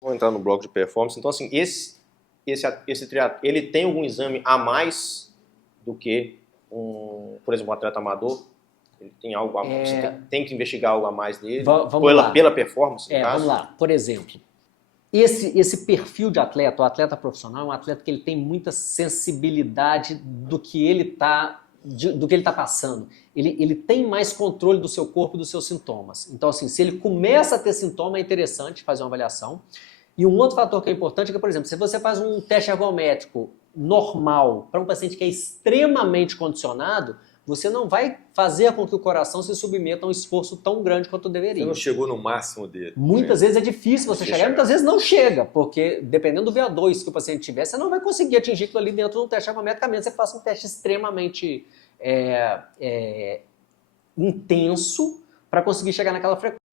Vou entrar no bloco de performance. Então, assim, esse triatleta, ele tem algum exame a mais do que, por exemplo, um atleta amador? Ele tem algo a mais? Você tem que investigar algo a mais dele? Vamos lá. Pela performance, no caso? Vamos lá. Por exemplo, esse perfil de atleta, o atleta profissional, é um atleta que ele tem muita sensibilidade do que ele está passando. Ele tem mais controle do seu corpo e dos seus sintomas. Então, assim, se ele começa a ter sintoma, é interessante fazer uma avaliação. E um outro fator que é importante é que, por exemplo, se você faz um teste ergométrico normal para um paciente que é extremamente condicionado, você não vai fazer com que o coração se submeta a um esforço tão grande quanto deveria. Você não chegou no máximo dele. Muitas vezes é difícil você chegar, muitas vezes não chega, porque dependendo do VO2 que o paciente tiver, você não vai conseguir atingir aquilo ali dentro de um teste ergométrico, a menos que você faça um teste extremamente intenso para conseguir chegar naquela frequência.